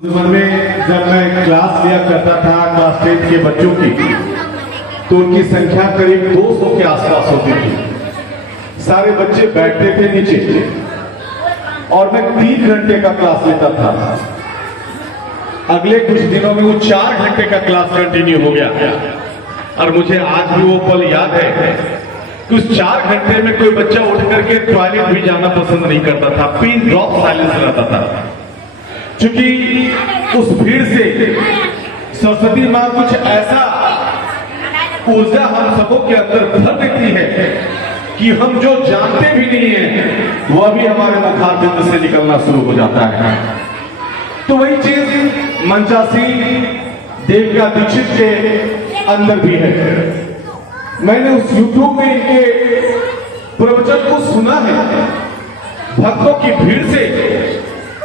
जीवन में जब मैं क्लास लिया करता था क्लास 10 के बच्चों की, तो उनकी संख्या करीब 200 के आसपास होती थी। सारे बच्चे बैठते थे नीचे और मैं 3 घंटे का क्लास लेता था। अगले कुछ दिनों में वो 4 घंटे का क्लास कंटिन्यू हो गया और मुझे आज भी वो पल याद है कि उस 4 घंटे में कोई बच्चा उठ करके टॉयलेट भी जाना पसंद नहीं करता था। पिन ड्रॉप साइलेंस रहता था, क्योंकि उस भीड़ से सरस्वती मां कुछ ऐसा ऊर्जा हम सबों के अंदर भर देती है कि हम जो जानते भी नहीं है वह भी हमारे मुखारबिंद से निकलना शुरू हो जाता है। तो वही चीज मंचासी देविका दीक्षित के अंदर भी है। मैंने उस यूट्यूब में इनके प्रवचन को सुना है। भक्तों की भीड़ से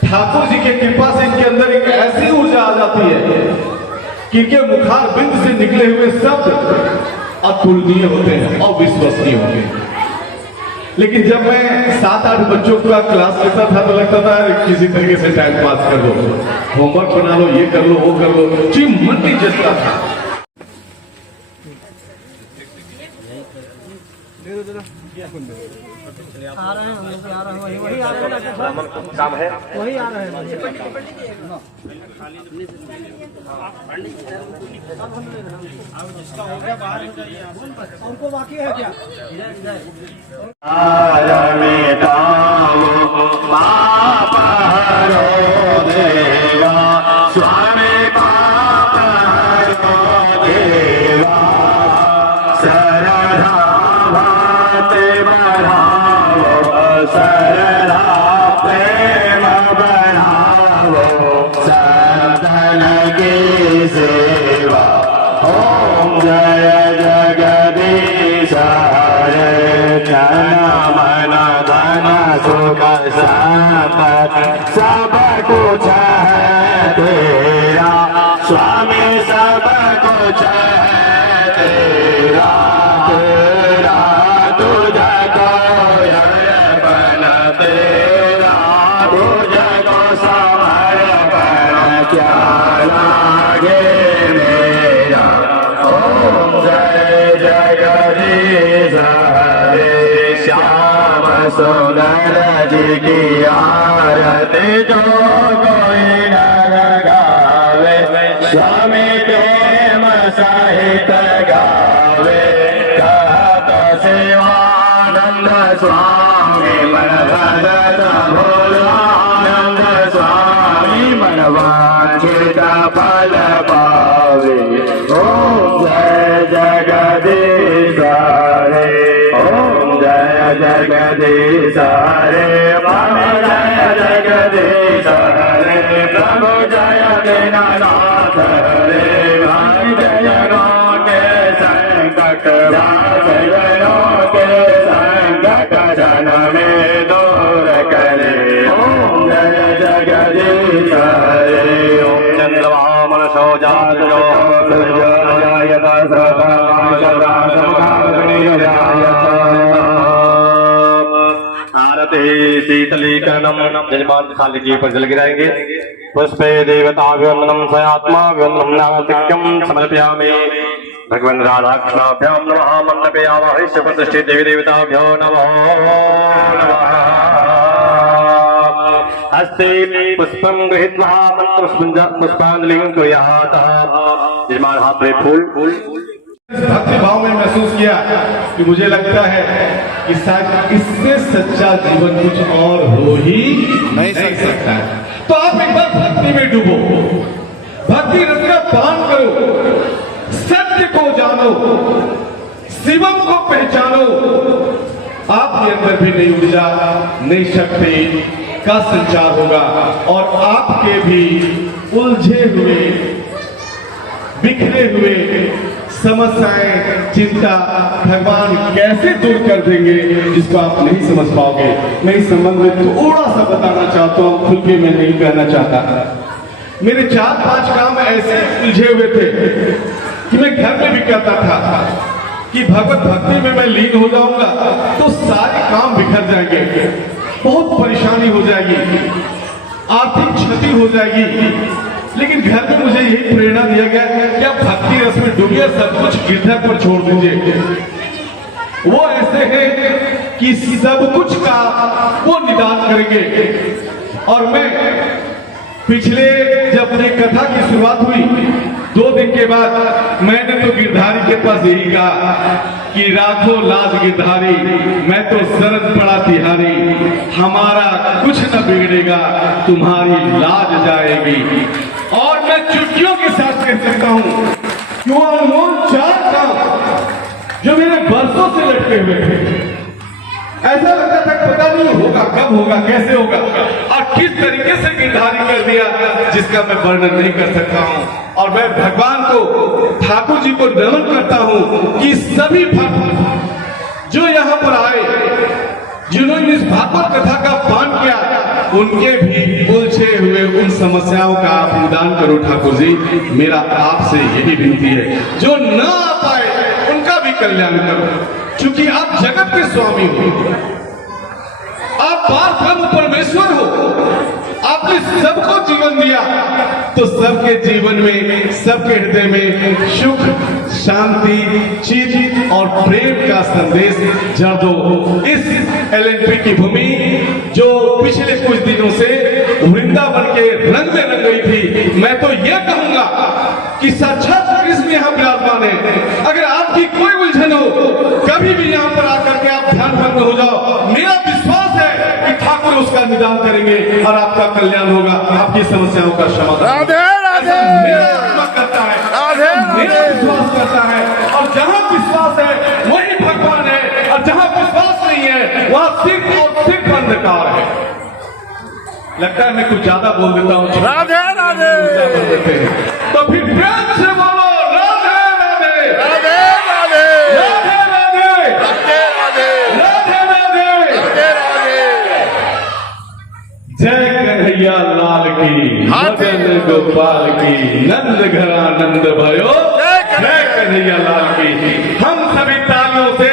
ठाकुर जी के कृपा से इनके अंदर एक ऐसी ऊर्जा आ जाती है कि इनके मुखार बिंद से निकले हुए शब्द अतुलनीय होते हैं, अविश्वसनीय होते हैं। लेकिन जब मैं 7-8 बच्चों का क्लास लेता था तो लगता था किसी तरीके से टाइम पास कर लो, होमवर्क बना लो, ये कर लो, वो कर लो, जी मन नहीं जचता था। आ रहे हैं हम लोग, आ रहे हैं, वही आ रहे हैं, काम है, वही आ रहे हैं। उनको बाकी है क्या? स्वामी सरला प्रेम बढ़ावो साधन की सेवा। ओम जय जगदीश हरे जन मन धन सुख संपत्ति सब कुछ है तेरा स्वामी, सब कुछ है तेरा, तेरा तुझको क्या लागे मेरा। ओम जय जगदीश हरे श्याम सुंदर जी की आरती जो कोई न गावे, स्वामी प्रेम सहित गावे। कहत शिवानंद स्वामी मन भगत भोलानंद स्वामी मन वांछित फल पावे। ओम जय जगदीश हरे, ओम जय जगदीश हरे, प्रभु जय जगदीश हरे, प्रभु जय दीनानाथ हरे, भाई जयनों के संकट जयनों के संकट जन में दूर करे। ओम जय जगदीश हरे। ओम चंद्रवामन सौजातो आरती शीतलीकरणम। यजमान खाली जी पर जल गिराएंगे। पुष्पे देवताभिवंदनम सयात्मा विवंदनम नास्तिक्यम समर्पयामि। भगवान राधा कृष्णाभ्याम नमः। मंडपे आवाहय प्रतिष्ठित देवी देवताभ्यो नमः। हस्ते पुष्पम गृहीत्वा पुष्पांजलिं कुर्यात्। यजमान हाथ में फूल। भक्ति भाव में महसूस किया कि मुझे लगता है कि शायद इससे सच्चा जीवन कुछ और हो ही नहीं सकता है। तो आप एक बार भक्ति में डूबो, भक्ति रस का पान करो, सत्य को जानो, शिवम को पहचानो। आपके अंदर भी नई ऊर्जा, नई शक्ति का संचार होगा और आपके भी उलझे हुए, बिखरे हुए समस्याएं, चिंता भगवान कैसे दूर कर देंगे जिसको आप नहीं समझ पाओगे। मैं इस संबंध में थोड़ा सा बताना चाहता हूँ, खुल के मैं नहीं कहना चाहता। मेरे 4-5 काम ऐसे उलझे हुए थे कि मैं घर में भी कहता था कि भगवत भक्ति में मैं लीन हो जाऊंगा तो सारे काम बिखर जाएंगे। बहुत परेशानी हो जाएगी, आर्थिक क्षति हो जाएगी। लेकिन घर में मुझे यही प्रेरणा दिया गया कि आप भक्ति रस में डूबिए, सब कुछ गिरधर पर छोड़ दीजिए। वो ऐसे हैं कि सब कुछ का वो निदान करेंगे। और मैं पिछले जब अपनी कथा की शुरुआत हुई 2 दिन के बाद मैंने तो गिरधारी के पास यही कहा कि राखो लाज गिरधारी, मैं तो शरद पड़ा तिहारी, हमारा कुछ न बिगड़ेगा, तुम्हारी लाज जाएगी। और मैं चुटकियों के साथ कह सकता हूं कि वो अनमोल 4 काम जो मेरे बरसों से लटके हुए थे, ऐसा लगता था पता नहीं होगा, कब होगा, कैसे होगा, और किस तरीके से गिरधारी कर दिया जिसका मैं वर्णन नहीं कर सकता हूं। और मैं भगवान को, ठाकुर जी को नमन करता हूं कि सभी भक्त जो यहां पर आए, जिन्होंने इस भागवत कथा का पान किया, उनके भी उलझे हुए उन समस्याओं का आप निदान करो ठाकुर जी। मेरा आपसे यही विनती है, जो न आ पाए उनका भी कल्याण करो, क्योंकि आप जगत के स्वामी हो, आप पार ब्रह्म परमेश्वर हो। आपने सबको जीवन दिया, तो सबके जीवन में, सबके हृदय में सुख, शांति, चित और प्रेम का संदेश जड़ दो। इस एलएनपी की भूमि जो पिछले कुछ दिनों से वृंदावन के रंग में रंग गई थी, मैं तो यह कहूंगा कि साक्षात कृष्ण यहाँ विराजमान है। अगर आपकी कोई उलझन हो, कभी भी यहाँ पर आकर के आप ध्यान भंग हो जाओ, मेरा विश्वास है कि ठाकुर उसका निदान करेंगे और आपका कल्याण होगा, आपकी समस्याओं का समाधान। मेरा आत्मा करता है, मेरा विश्वास करता है, और जहाँ विश्वास है वही भगवान है, और जहाँ विश्वास नहीं है वहाँ सिर्फ और सिर्फ अंधकार है। लगता है मैं कुछ ज्यादा बोल देता हूँ, राधे राधे। तो फिर प्यार से बोलो राधे राधे, राधे राधे, राधे राधे, राधे राधे, राधे राधे। जय कन्हैया लाल की, मदन गोपाल की, नंद घरा नंद भयो, जय कन्हैया लाल की। हम सभी तालियों से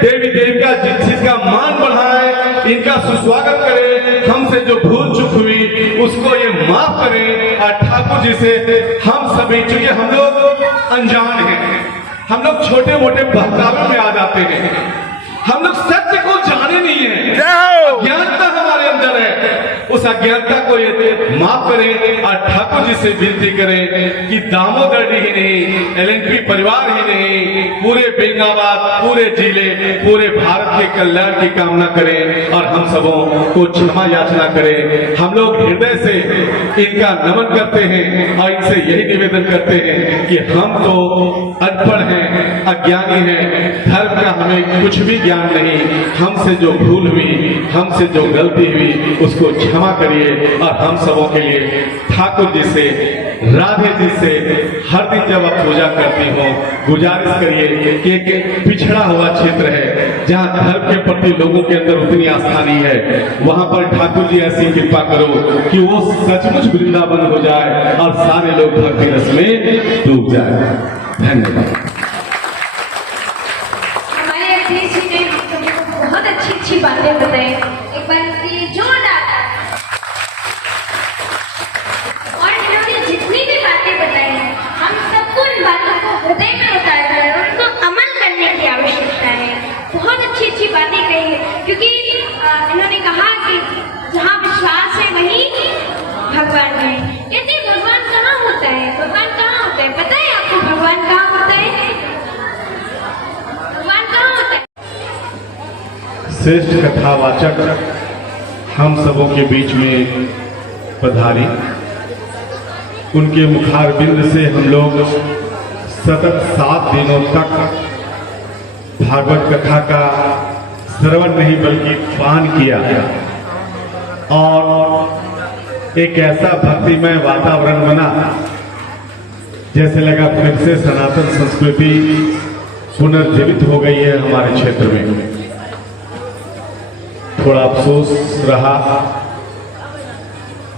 देवी देविका जिसका मान बढ़ाए, इनका सुस्वागत करें। हमसे जो भूल चूक हुई उसको ये माफ करें। और ठाकुर जी से हम सभी, चूंकि हम लोग अनजान हैं, हम लोग छोटे मोटे बहकावे में आ जाते हैं, हम लोग सत्य को जाने नहीं है, अज्ञानता हमारे अंदर है। उस अज्ञानता को ये माफ करें और ठाकुर जी से विनती करें कि दामोदर जी ही नहीं, एलएनपी परिवार ही नहीं, पूरे बेंगाबाद, पूरे जिले, पूरे भारत के कल्याण की कामना करें और हम सबों को क्षमा याचना करें। हम लोग हृदय से इनका नमन करते हैं और इनसे यही निवेदन करते हैं कि हम तो अनपढ़ हैं, अज्ञानी हैं, धर्म का हमें कुछ भी ज्ञान नहीं। हमसे जो भूल हुई, हमसे जो गलती हुई, उसको क्षमा करिए। और हम सबों के लिए ठाकुर जी से, राधे जी से हर दिन जब आप पूजा करती हो गुजारिश करिए कि एक पिछड़ा हुआ क्षेत्र है जहाँ धर्म के प्रति लोगों के अंदर उतनी आस्था नहीं है, वहां पर ठाकुर जी ऐसी कृपा करो कि वो सचमुच वृंदावन हो जाए और सारे लोग भक्ति रस में डूब जाए। धन्यवाद। हमारे अखिलेश जी ने बहुत अच्छी बातें बताई। एक बार ये जोरदार। और इन्होंने जितनी भी बातें बताई हैं, हम सबको इन बातों को हृदय में उतारना है और उनको अमल करने की आवश्यकता है। बहुत अच्छी बातें कही है, क्योंकि इन्होंने कहा कि जहाँ विश्वास है वहीं भगवान है। कहते भगवान कहाँ होता है? भगवान कहाँ होता है? पता है आपको भगवान कहाँ होता है? भगवान कहाँ होता है? श्रेष्ठ कथावाचक हम सबों के बीच में पधारी, उनके मुखारबिंद से हम लोग सतत 7 दिनों तक भागवत कथा का श्रवण नहीं बल्कि पान किया और एक ऐसा भक्तिमय वातावरण बना जैसे लगा फिर से सनातन संस्कृति पुनर्जीवित हो गई है हमारे क्षेत्र में। थोड़ा अफसोस रहा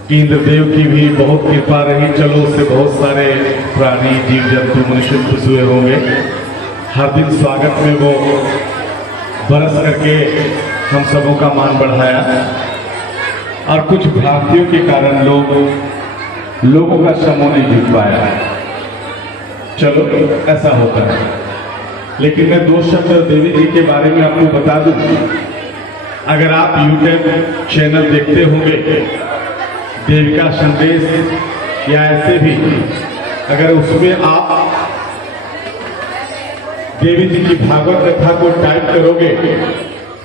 कि इंद्रदेव की भी बहुत कृपा रही, चलो उससे बहुत सारे प्राणी, जीव जंतु, मनुष्य खुश हुए होंगे। हर दिन स्वागत में वो बरस करके हम सबों का मान बढ़ाया और कुछ भारतीयों के कारण लोगों का समूह नहीं जुट पाया। चलो ऐसा होता है, लेकिन मैं 2 शब्द देवी जी के बारे में आपको बता दूं। अगर आप यूट्यूब चैनल देखते होंगे देविका संदेश या ऐसे भी, अगर उसमें आप देवी जी की भागवत कथा को टाइप करोगे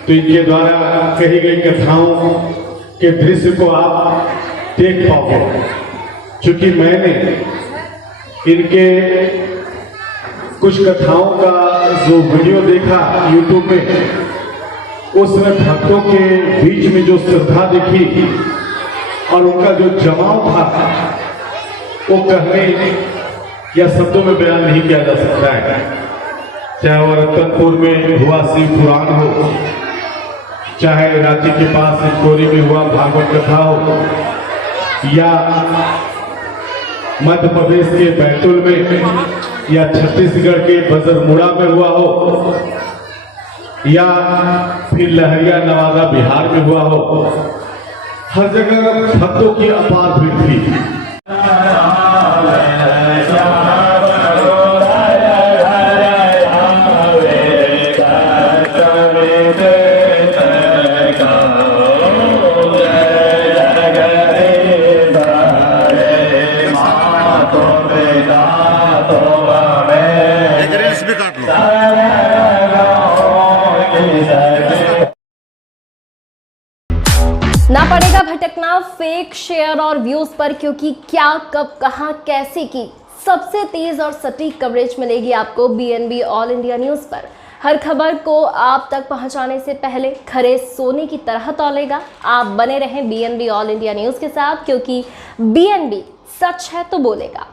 तो इनके द्वारा कही गई कथाओं के दृश्य को आप देख पाओगे। क्योंकि मैंने इनके कुछ कथाओं का जो वीडियो देखा यूट्यूब में, उसमें भक्तों के बीच में जो श्रद्धा दिखी और उनका जो जमाव था वो कहने या शब्दों में बयान नहीं किया जा सकता है। चाहे वो रतनपुर में हुआ शिव पुराण हो, चाहे रांची के पास चित्तौरी में हुआ भागवत कथा हो, या मध्य प्रदेश के बैतूल में, या छत्तीसगढ़ के बजरमुड़ा में हुआ हो, या फिर लहरिया नवादा बिहार में हुआ हो, हर जगह भक्तों की अपार भीड़ थी। ना पड़ेगा भटकना फेक शेयर और व्यूज पर, क्योंकि क्या कब कहां कैसे की सबसे तेज और सटीक कवरेज मिलेगी आपको BNB ऑल इंडिया न्यूज पर। हर खबर को आप तक पहुंचाने से पहले खरे सोने की तरह तौलेगा। आप बने रहें BNB ऑल इंडिया न्यूज के साथ, क्योंकि BNB सच है तो बोलेगा।